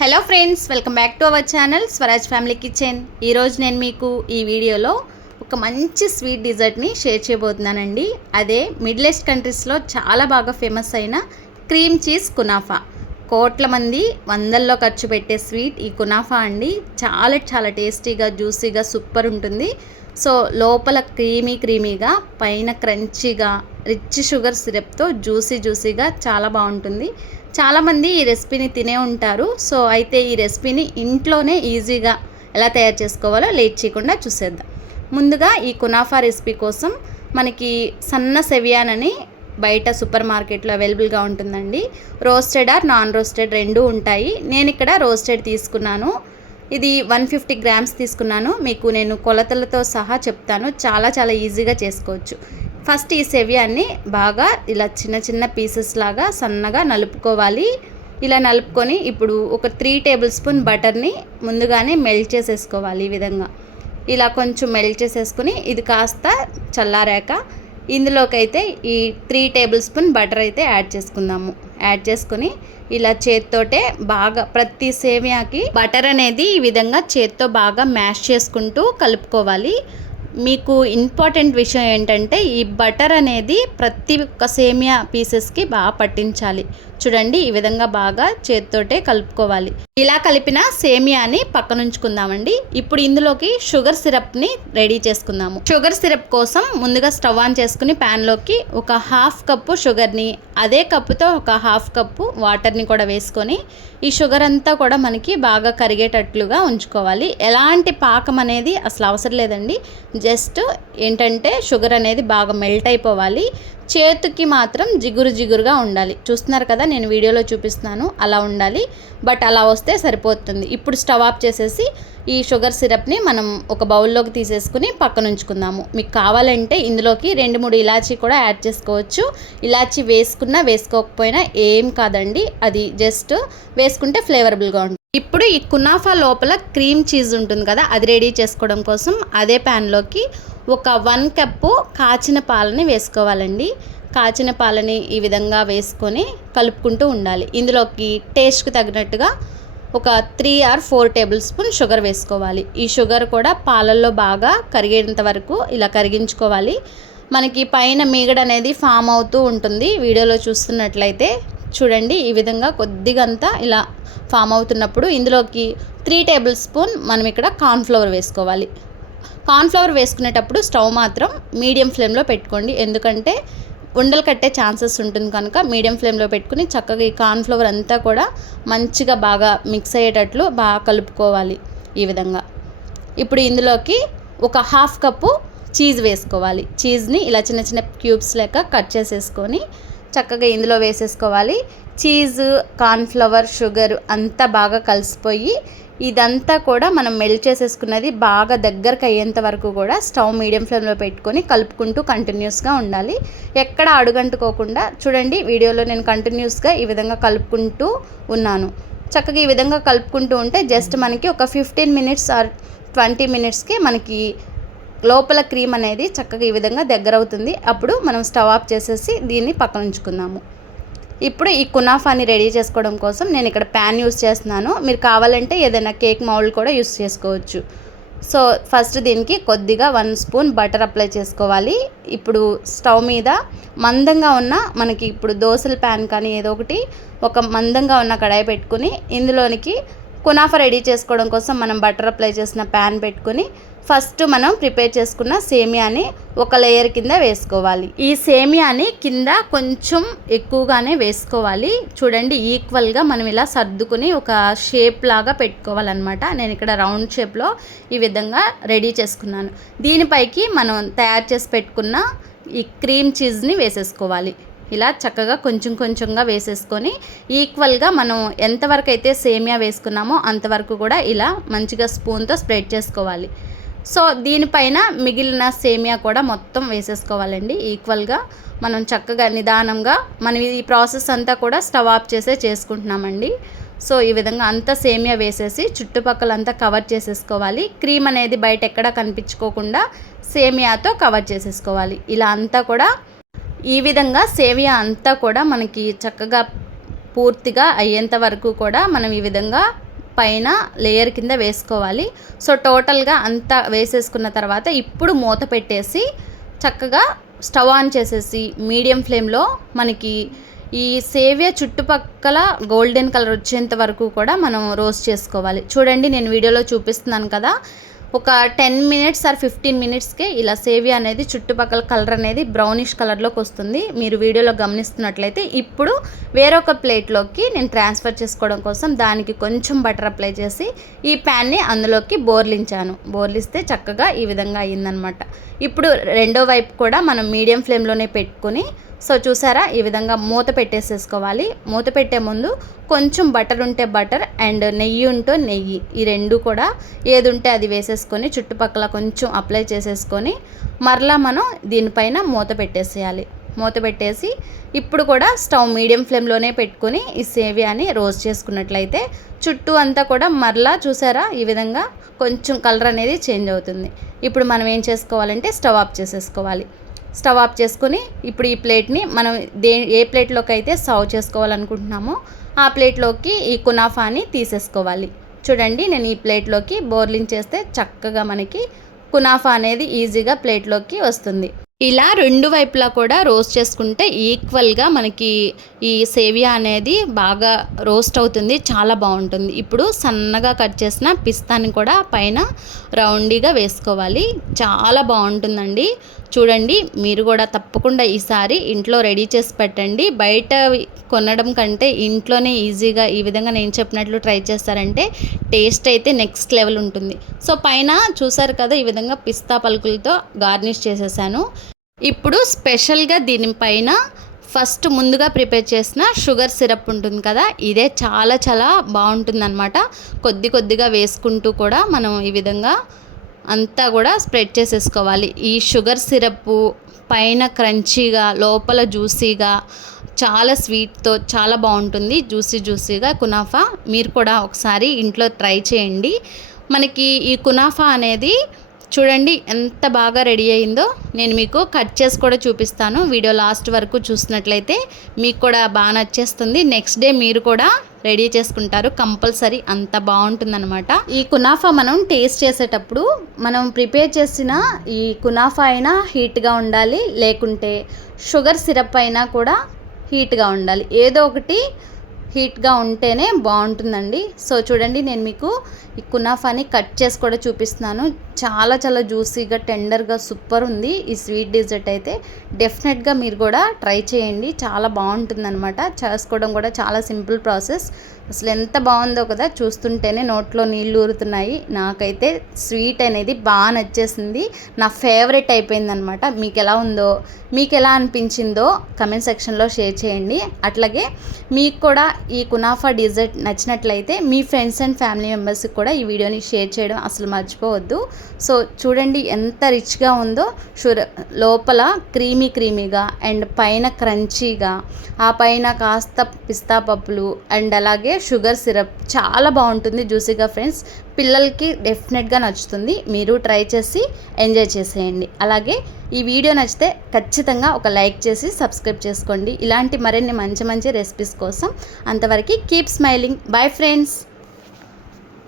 Hello friends welcome back to our channel Swaraj family kitchen. ఈరోజు నేను మీకు ఈ వీడియోలో ఒక మంచి స్వీట్ డిజర్ట్ని షేర్ చేయబోతున్నానండి. అదే మిడిల్ ఈస్ట్ కంట్రీస్లో చాలా బాగా ఫేమస్ అయిన క్రీమ్ చీజ్ కునాఫా. కోట్ల మంది వందల్లో ఖర్చు పెట్టే స్వీట్ ఈ కునాఫా అండి. చాలా చాలా టేస్టీగా జ్యూసీగా సూపర్ ఉంటుంది. సో లోపల క్రీమీ క్రీమీగా పైన క్రంచీగా రిచ్ షుగర్ సిరప్తో జ్యూసీ జ్యూసీగా చాలా బాగుంటుంది. చాలామంది ఈ రెసిపీని తినే ఉంటారు. సో అయితే ఈ రెసిపీని ఇంట్లోనే ఈజీగా ఎలా తయారు చేసుకోవాలో లేట్ చేయకుండా చూసేద్దాం. ముందుగా ఈ కునాఫా రెసిపీ కోసం మనకి సన్న సెవియాన్ అని బయట సూపర్ మార్కెట్లో అవైలబుల్గా ఉంటుందండి. రోస్టెడ్ ఆర్ నాన్ రోస్టెడ్ రెండు ఉంటాయి. నేను ఇక్కడ రోస్టెడ్ తీసుకున్నాను. ఇది వన్ ఫిఫ్టీ గ్రామ్స్ తీసుకున్నాను. మీకు నేను కొలతలతో సహా చెప్తాను. చాలా చాలా ఈజీగా చేసుకోవచ్చు. ఫస్ట్ ఈ సెవియాన్ని బాగా ఇలా చిన్న చిన్న పీసెస్ లాగా సన్నగా నలుపుకోవాలి. ఇలా నలుపుకొని ఇప్పుడు ఒక త్రీ టేబుల్ స్పూన్ బటర్ని ముందుగానే మెల్ట్ చేసేసుకోవాలి ఈ విధంగా. ఇలా కొంచెం మెల్ట్ చేసేసుకుని ఇది కాస్త చల్లారాక ఇందులోకైతే ఈ త్రీ టేబుల్ స్పూన్ బటర్ అయితే యాడ్ చేసుకుందాము. యాడ్ చేసుకుని ఇలా చేత్తోటే బాగా ప్రతి సేమియాకి బటర్ అనేది ఈ విధంగా చేత్తో బాగా మ్యాష్ చేసుకుంటూ కలుపుకోవాలి. మీకు ఇంపార్టెంట్ విషయం ఏంటంటే ఈ బటర్ అనేది ప్రతి ఒక్క సేమియా పీసెస్కి బాగా పట్టించాలి. చూడండి ఈ విధంగా బాగా చేత్తోటే కలుపుకోవాలి. ఇలా కలిపిన సేమియాని పక్కనుంచుకుందామండి. ఇప్పుడు ఇందులోకి షుగర్ సిరప్ని రెడీ చేసుకుందాము. షుగర్ సిరప్ కోసం ముందుగా స్టవ్ ఆన్ చేసుకుని ప్యాన్లోకి ఒక హాఫ్ కప్పు షుగర్ని అదే కప్పుతో ఒక హాఫ్ కప్పు వాటర్ని కూడా వేసుకొని ఈ షుగర్ అంతా కూడా మనకి బాగా కరిగేటట్లుగా ఉంచుకోవాలి. ఎలాంటి పాకం అనేది అసలు అవసరం లేదండి. జస్ట్ ఏంటంటే షుగర్ అనేది బాగా మెల్ట్ అయిపోవాలి. చేతికి మాత్రం జిగురు జిగురుగా ఉండాలి. చూస్తున్నారు కదా నేను వీడియోలో చూపిస్తున్నాను. అలా ఉండాలి. బట్ అలా వస్తే సరిపోతుంది. ఇప్పుడు స్టవ్ ఆఫ్ చేసేసి ఈ షుగర్ సిరప్ని మనం ఒక బౌల్లోకి తీసేసుకుని పక్కన ఉంచుకుందాము. మీకు కావాలంటే ఇందులోకి రెండు మూడు ఇలాచీ కూడా యాడ్ చేసుకోవచ్చు. ఇలాచీ వేసుకున్నా వేసుకోకపోయినా ఏం కాదండి. అది జస్ట్ వేసుకుంటే ఫ్లేవరబుల్గా ఉంటుంది. ఇప్పుడు ఈ కునాఫా లోపల క్రీమ్ చీజ్ ఉంటుంది కదా అది రెడీ చేసుకోవడం కోసం అదే ప్యాన్లోకి ఒక వన్ కప్పు కాచిన పాలని వేసుకోవాలండి. కాచిన పాలని ఈ విధంగా వేసుకొని కలుపుకుంటూ ఉండాలి. ఇందులోకి టేస్ట్కి తగినట్టుగా ఒక three or four tablespoon sugar వేసుకోవాలి. ఈ షుగర్ కూడా పాలల్లో బాగా కరిగేంత వరకు ఇలా కరిగించుకోవాలి. మనకి పైన మీగడ అనేది ఫామ్ అవుతూ ఉంటుంది. వీడియోలో చూస్తున్నట్లయితే చూడండి ఈ విధంగా కొద్దిగా అంతా ఇలా ఫామ్ అవుతున్నప్పుడు ఇందులోకి త్రీ టేబుల్ స్పూన్ మనం ఇక్కడ కార్న్ఫ్లవర్ వేసుకోవాలి. కార్న్ఫ్లవర్ వేసుకునేటప్పుడు స్టవ్ మాత్రం మీడియం ఫ్లేమ్లో పెట్టుకోండి. ఎందుకంటే ఉండలు కట్టే ఛాన్సెస్ ఉంటుంది కనుక మీడియం ఫ్లేమ్లో పెట్టుకుని చక్కగా ఈ కార్న్ఫ్లవర్ అంతా కూడా మంచిగా బాగా మిక్స్ అయ్యేటట్లు బాగా కలుపుకోవాలి ఈ విధంగా. ఇప్పుడు ఇందులోకి ఒక హాఫ్ కప్పు చీజ్ వేసుకోవాలి. చీజ్ని ఇలా చిన్న చిన్న క్యూబ్స్ లెక్క కట్ చేసేసుకొని చక్కగా ఇందులో వేసేసుకోవాలి. చీజ్ కార్న్ఫ్లవర్ షుగర్ అంతా బాగా కలిసిపోయి ఇదంతా కూడా మనం మెల్ట్ చేసేసుకున్నది బాగా దగ్గరకు అయ్యేంత వరకు కూడా స్టవ్ మీడియం ఫ్లేమ్లో పెట్టుకొని కలుపుకుంటూ కంటిన్యూస్గా ఉండాలి. ఎక్కడ అడుగంటుకోకుండా చూడండి వీడియోలో నేను కంటిన్యూస్గా ఈ విధంగా కలుపుకుంటూ ఉన్నాను. చక్కగా ఈ విధంగా కలుపుకుంటూ ఉంటే జస్ట్ మనకి ఒక ఫిఫ్టీన్ మినిట్స్ ఆర్ ట్వంటీ మినిట్స్కి మనకి లోపల క్రీమ్ అనేది చక్కగా ఈ విధంగా దగ్గర అవుతుంది అప్పుడు మనం స్టవ్ ఆఫ్ చేసేసి దీన్ని పక్కన ఉంచుకుందాము. ఇప్పుడు ఈ కునాఫాని రెడీ చేసుకోవడం కోసం నేను ఇక్కడ ప్యాన్ యూస్ చేస్తున్నాను. మీరు కావాలంటే ఏదైనా కేక్ మౌల్డ్ కూడా యూస్ చేసుకోవచ్చు. సో ఫస్ట్ దీనికి కొద్దిగా వన్ స్పూన్ బటర్ అప్లై చేసుకోవాలి. ఇప్పుడు స్టవ్ మీద మందంగా ఉన్న మనకి ఇప్పుడు దోశల ప్యాన్ కానీ ఏదో ఒకటి ఒక మందంగా ఉన్న కడాయి పెట్టుకుని ఇందులోనికి కునాఫా రెడీ చేసుకోవడం కోసం మనం బటర్ అప్లై చేసిన ప్యాన్ పెట్టుకుని ఫస్ట్ మనం ప్రిపేర్ చేసుకున్న సేమియాని ఒక లేయర్ కింద వేసుకోవాలి. ఈ సేమియాని కింద కొంచెం ఎక్కువగానే వేసుకోవాలి. చూడండి ఈక్వల్గా మనం ఇలా సర్దుకుని ఒక షేప్ లాగా పెట్టుకోవాలన్నమాట. నేను ఇక్కడ రౌండ్ షేప్లో ఈ విధంగా రెడీ చేసుకున్నాను. దీనిపైకి మనం తయారు చేసి పెట్టుకున్న ఈ క్రీమ్ చీజ్ని వేసేసుకోవాలి. ఇలా చక్కగా కొంచెం కొంచెంగా వేసేసుకొని ఈక్వల్గా మనం ఎంతవరకు అయితే సేమియా వేసుకున్నామో అంతవరకు కూడా ఇలా మంచిగా స్పూన్తో స్ప్రెడ్ చేసుకోవాలి. సో దీనిపైన మిగిలిన సేమియా కూడా మొత్తం వేసేసుకోవాలండి. ఈక్వల్గా మనం చక్కగా నిదానంగా మనం ఈ ప్రాసెస్ అంతా కూడా స్టవ్ ఆఫ్ చేసే చేసుకుంటున్నామండి. సో ఈ విధంగా అంతా సేమియా వేసేసి చుట్టుపక్కల అంతా కవర్ చేసేసుకోవాలి. క్రీమ్ అనేది బయట ఎక్కడ కనిపించుకోకుండా సేమియాతో కవర్ చేసేసుకోవాలి. ఇలా అంతా కూడా ఈ విధంగా సేవియా అంతా కూడా మనకి చక్కగా పూర్తిగా అయ్యేంత వరకు కూడా మనం ఈ విధంగా పైన లేయర్ కింద వేసుకోవాలి. సో టోటల్గా అంతా వేసేసుకున్న తర్వాత ఇప్పుడు మూత పెట్టేసి చక్కగా స్టవ్ ఆన్ చేసేసి మీడియం ఫ్లేమ్లో మనకి ఈ సేవ్య చుట్టుపక్కల గోల్డెన్ కలర్ వచ్చేంత వరకు కూడా మనం రోస్ట్ చేసుకోవాలి. చూడండి నేను వీడియోలో చూపిస్తున్నాను కదా. ఒక టెన్ మినిట్స్ ఆర్ ఫిఫ్టీన్ మినిట్స్కే ఇలా సేవియా అనేది చుట్టుపక్కల కలర్ అనేది బ్రౌనిష్ కలర్లోకి వస్తుంది. మీరు వీడియోలో గమనిస్తున్నట్లయితే ఇప్పుడు వేరొక ప్లేట్లోకి నేను ట్రాన్స్ఫర్ చేసుకోవడం కోసం దానికి కొంచెం బటర్ అప్లై చేసి ఈ ప్యాన్ని అందులోకి బోర్లించాను. బోర్లిస్తే చక్కగా ఈ విధంగా అయ్యిందనమాట. ఇప్పుడు రెండో వైపు కూడా మనం మీడియం ఫ్లేమ్లోనే పెట్టుకొని సో చూసారా ఈ విధంగా మూత పెట్టేసేసుకోవాలి. మూత పెట్టే ముందు కొంచెం బటర్ ఉంటే బటర్ అండ్ నెయ్యి ఉంటే నెయ్యి. ఈ రెండు కూడా ఏది ఉంటే అది వేసేసుకొని చుట్టుపక్కల కొంచెం అప్లై చేసేసుకొని మరలా మనం దీనిపైన మూత పెట్టేసేయాలి. మూత పెట్టేసి ఇప్పుడు కూడా స్టవ్ మీడియం ఫ్లేమ్లోనే పెట్టుకొని ఈ సేవియాని రోస్ట్ చేసుకున్నట్లయితే చుట్టూ అంతా కూడా మరలా చూసారా ఈ విధంగా కొంచెం కలర్ అనేది చేంజ్ అవుతుంది. ఇప్పుడు మనం ఏం చేసుకోవాలంటే స్టవ్ ఆఫ్ చేసేసుకోవాలి. స్టవ్ ఆఫ్ చేసుకొని ఇప్పుడు ఈ ప్లేట్ని మనం దే ఏ ప్లేట్లోకి అయితే సర్వ్ చేసుకోవాలనుకుంటున్నామో ఆ ప్లేట్లోకి ఈ కునాఫాని తీసేసుకోవాలి. చూడండి నేను ఈ ప్లేట్లోకి బోర్లింగ్ చేస్తే చక్కగా మనకి కునాఫా అనేది ఈజీగా ప్లేట్లోకి వస్తుంది. ఇలా రెండు వైపులా కూడా రోస్ట్ చేసుకుంటే ఈక్వల్గా మనకి ఈ సేవియా అనేది బాగా రోస్ట్ అవుతుంది చాలా బాగుంటుంది. ఇప్పుడు సన్నగా కట్ చేసిన పిస్తాని కూడా పైన రౌండీగా వేసుకోవాలి. చాలా బాగుంటుందండి. చూడండి మీరు కూడా తప్పకుండా ఈసారి ఇంట్లో రెడీ చేసి పెట్టండి. బయట కొనడం కంటే ఇంట్లోనే ఈజీగా ఈ విధంగా నేను చెప్పినట్లు ట్రై చేస్తారంటే టేస్ట్ అయితే నెక్స్ట్ లెవెల్ ఉంటుంది. సో పైన చూసారు కదా ఈ విధంగా పిస్తా పలుకులతో గార్నిష్ చేసేసాను. ఇప్పుడు స్పెషల్గా దీనిపైన ఫస్ట్ ముందుగా ప్రిపేర్ చేసిన షుగర్ సిరప్ ఉంటుంది కదా ఇదే చాలా చాలా బాగుంటుందన్నమాట. కొద్ది కొద్దిగా వేసుకుంటూ కూడా మనం ఈ విధంగా అంతా కూడా స్ప్రెడ్ చేసేసుకోవాలి. ఈ షుగర్ సిరప్ పైన క్రంచీగా లోపల జ్యూసీగా చాలా స్వీట్తో చాలా బాగుంటుంది. జ్యూసీ జ్యూసీగా కునాఫా మీరు కూడా ఒకసారి ఇంట్లో ట్రై చేయండి. మనకి ఈ కునాఫా అనేది చూడండి ఎంత బాగా రెడీ అయిందో. నేను మీకు కట్ చేసి కూడా చూపిస్తాను. వీడియో లాస్ట్ వరకు చూసినట్లయితే మీకు కూడా బాగా నచ్చేస్తుంది. నెక్స్ట్ డే మీరు కూడా రెడీ చేసుకుంటారు. కంపల్సరీ అంత బాగుంటుందన్నమాట. ఈ కునాఫా మనం టేస్ట్ చేసేటప్పుడు మనం ప్రిపేర్ చేసిన ఈ కునాఫా అయినా హీట్గా ఉండాలి. లేకుంటే షుగర్ సిరప్ అయినా కూడా హీట్గా ఉండాలి. ఏదో ఒకటి హీట్గా ఉంటేనే బాగుంటుందండి. సో చూడండి నేను మీకు ఈ కునాఫాని కట్ చేసి కూడా చూపిస్తున్నాను. చాలా చాలా జ్యూసీగా టెండర్గా సూపర్ ఉంది ఈ స్వీట్ డిజర్ట్ అయితే. డెఫినెట్గా మీరు కూడా ట్రై చేయండి. చాలా బాగుంటుందన్నమాట. చేసుకోవడం కూడా చాలా సింపుల్ ప్రాసెస్. అసలు ఎంత బాగుందో కదా చూస్తుంటేనే నోట్లో నీళ్ళు ఊరుతున్నాయి. నాకైతే స్వీట్ అనేది బాగా నచ్చేసింది. నా ఫేవరెట్ అయిపోయిందనమాట మీకు ఎలా ఉందో మీకు ఎలా అనిపించిందో కమెంట్ సెక్షన్లో షేర్ చేయండి. అట్లాగే మీకు కూడా ఈ కునాఫా డిజర్ట్ నచ్చినట్లయితే మీ ఫ్రెండ్స్ అండ్ ఫ్యామిలీ మెంబర్స్కి కూడా ఈ వీడియోని షేర్ చేయడం అసలు మర్చిపోవద్దు. సో చూడండి ఎంత రిచ్గా ఉందో. షుర లోపల క్రీమీ క్రీమీగా అండ్ పైన క్రంచీగా ఆ పైన కాస్త పిస్తా పప్పులు అండ్ అలాగే షుగర్ సిరప్. చాలా బాగుంటుంది జ్యూసీగా ఫ్రెండ్స్. పిల్లలకి డెఫినెట్గా నచ్చుతుంది. మీరు ట్రై చేసి ఎంజాయ్ చేసేయండి. అలాగే ఈ వీడియో నచ్చితే ఖచ్చితంగా ఒక లైక్ చేసి సబ్స్క్రైబ్ చేసుకోండి. ఇలాంటి మరిన్ని మంచి మంచి రెసిపీస్ కోసం అంతవరకు కీప్ స్మైలింగ్. Bye friends.